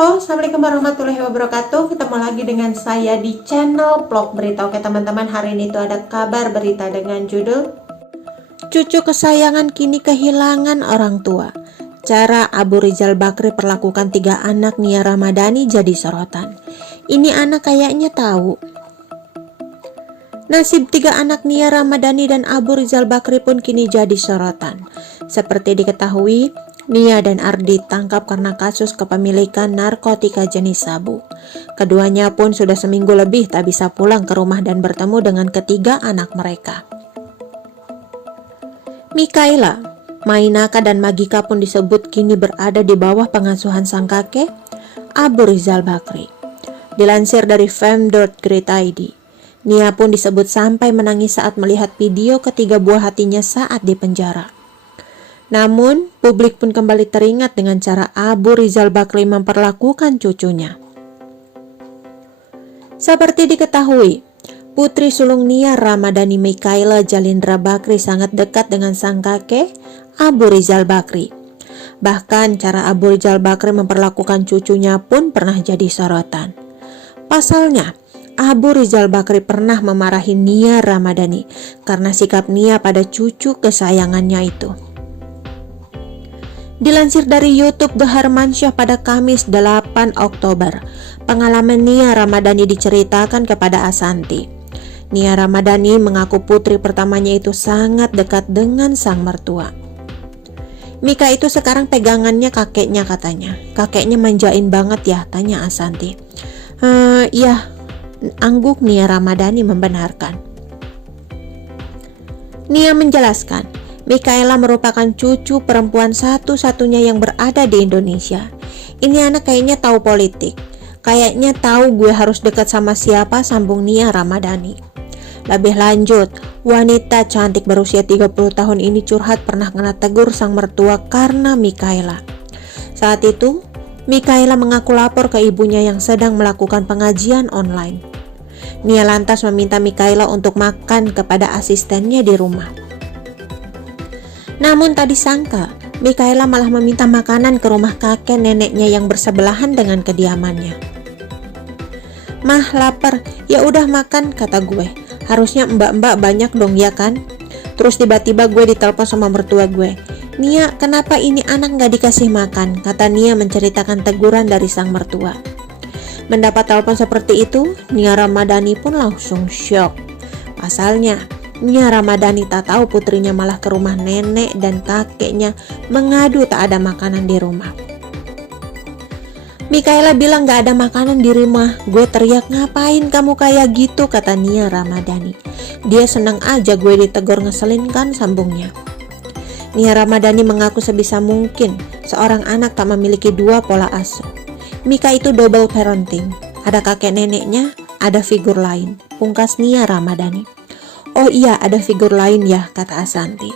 Halo, Assalamualaikum warahmatullahi wabarakatuh. Ketemu lagi dengan saya di channel Vlog Berita. Oke teman-teman, hari ini tuh ada kabar berita dengan judul Cucu kesayangan kini kehilangan orang tua. Cara Abu Rizal Bakri perlakukan 3 anak Nia Ramadhani jadi sorotan. Ini anak kayaknya tahu. Nasib 3 anak Nia Ramadhani dan Abu Rizal Bakri pun kini jadi sorotan. Seperti diketahui, Nia dan Ardi ditangkap karena kasus kepemilikan narkotika jenis sabu. Keduanya pun sudah seminggu lebih tak bisa pulang ke rumah dan bertemu dengan ketiga anak mereka. Mikaela, Mainaka dan Magika pun disebut kini berada di bawah pengasuhan sang kakek, Abu Rizal Bakri. Dilansir dari fem.grid.id, Nia pun disebut sampai menangis saat melihat video ketiga buah hatinya saat di penjara. Namun, publik pun kembali teringat dengan cara Abu Rizal Bakri memperlakukan cucunya. Seperti diketahui, putri sulung Nia Ramadhani Mikaela Jalindra Bakri sangat dekat dengan sang kakek, Abu Rizal Bakri. Bahkan cara Abu Rizal Bakri memperlakukan cucunya pun pernah jadi sorotan. Pasalnya, Abu Rizal Bakri pernah memarahi Nia Ramadhani karena sikap Nia pada cucu kesayangannya itu. Dilansir dari YouTube The Harmansyah pada Kamis 8 Oktober, pengalaman Nia Ramadhani diceritakan kepada Asanti. Nia Ramadhani mengaku putri pertamanya itu sangat dekat dengan sang mertua. Mika itu sekarang pegangannya kakeknya katanya. Kakeknya manjain banget ya, tanya Asanti. Iya, angguk Nia Ramadhani membenarkan. Nia menjelaskan, Mikaela merupakan cucu perempuan satu-satunya yang berada di Indonesia. Ini anak kayaknya tahu politik. Kayaknya tahu gue harus dekat sama siapa, sambung Nia Ramadhani. Lebih lanjut, wanita cantik berusia 30 tahun ini curhat pernah kena tegur sang mertua karena Mikaela. Saat itu, Mikaela mengaku lapor ke ibunya yang sedang melakukan pengajian online. Nia lantas meminta Mikaela untuk makan kepada asistennya di rumah. Namun tak disangka, Mikaela malah meminta makanan ke rumah kakek neneknya yang bersebelahan dengan kediamannya. Mah lapar, ya udah makan kata gue. Harusnya mbak-mbak banyak dong ya kan? Terus tiba-tiba gue ditelepon sama mertua gue. Nia, kenapa ini anak gak dikasih makan? Kata Nia menceritakan teguran dari sang mertua. Mendapat telepon seperti itu, Nia Ramadhani pun langsung syok. Pasalnya, Nia Ramadhani tak tahu putrinya malah ke rumah nenek dan kakeknya mengadu tak ada makanan di rumah. Mikaela bilang gak ada makanan di rumah. Gue teriak, ngapain kamu kayak gitu, kata Nia Ramadhani. Dia senang aja gue ditegur, ngeselin kan, sambungnya. Nia Ramadhani mengaku sebisa mungkin seorang anak tak memiliki 2 pola asuh. Mika itu double parenting. Ada kakek neneknya, ada figur lain, pungkas Nia Ramadhani. Oh iya, ada figur lain ya, kata Asanti.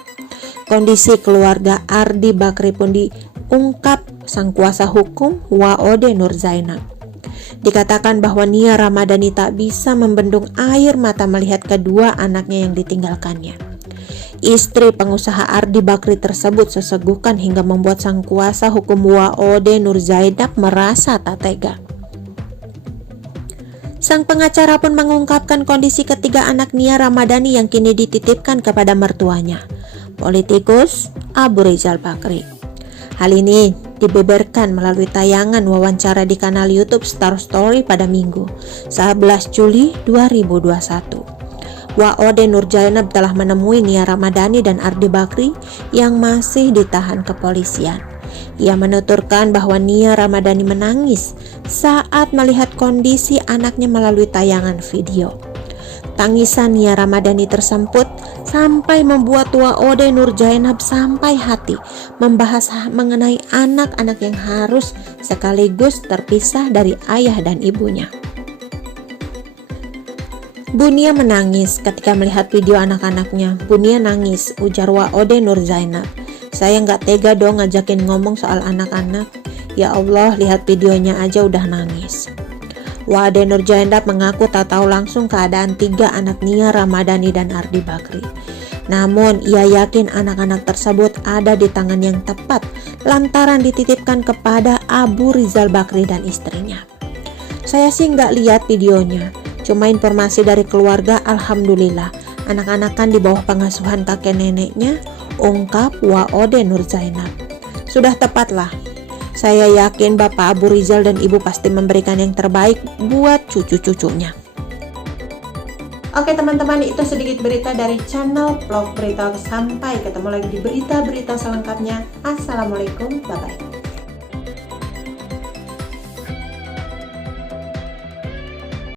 Kondisi keluarga Ardi Bakri pun diungkap sang kuasa hukum Waode Nur Zainab. Dikatakan bahwa Nia Ramadhani tak bisa membendung air mata melihat kedua anaknya yang ditinggalkannya. Istri pengusaha Ardi Bakri tersebut sesegukan hingga membuat sang kuasa hukum Waode Nur Zainab merasa tak tega. Sang pengacara pun mengungkapkan kondisi ketiga anak Nia Ramadhani yang kini dititipkan kepada mertuanya, politikus Abu Rizal Bakri. Hal ini dibeberkan melalui tayangan wawancara di kanal YouTube Star Story pada Minggu, 11 Juli 2021. Waode Nur Zainab telah menemui Nia Ramadhani dan Ardi Bakri yang masih ditahan kepolisian. Ia menuturkan bahwa Nia Ramadhani menangis saat melihat kondisi anaknya melalui tayangan video. Tangisan Nia Ramadhani tersebut sampai membuat Waode Nur Zainab sampai hati membahas mengenai anak-anak yang harus sekaligus terpisah dari ayah dan ibunya. Bu Nia menangis ketika melihat video anak-anaknya. Bu Nia nangis, ujar Waode Nur Zainab. Saya nggak tega dong ngajakin ngomong soal anak-anak. Ya Allah, lihat videonya aja udah nangis. Waode Nur Zainab mengaku tak tahu langsung keadaan 3 anak Nia Ramadhani dan Ardi Bakri. Namun, ia yakin anak-anak tersebut ada di tangan yang tepat lantaran dititipkan kepada Abu Rizal Bakri dan istrinya. Saya sih nggak lihat videonya, cuma informasi dari keluarga. Alhamdulillah, anak-anak kan di bawah pengasuhan kakek neneknya, ungkap Waode Nur Zainab. Sudah tepatlah. Saya yakin Bapak Abu Rizal dan Ibu pasti memberikan yang terbaik buat cucu-cucunya. Oke teman-teman, itu sedikit berita dari channel Vlog Berita. Sampai ketemu lagi di berita-berita selengkapnya. Assalamualaikum, bye-bye.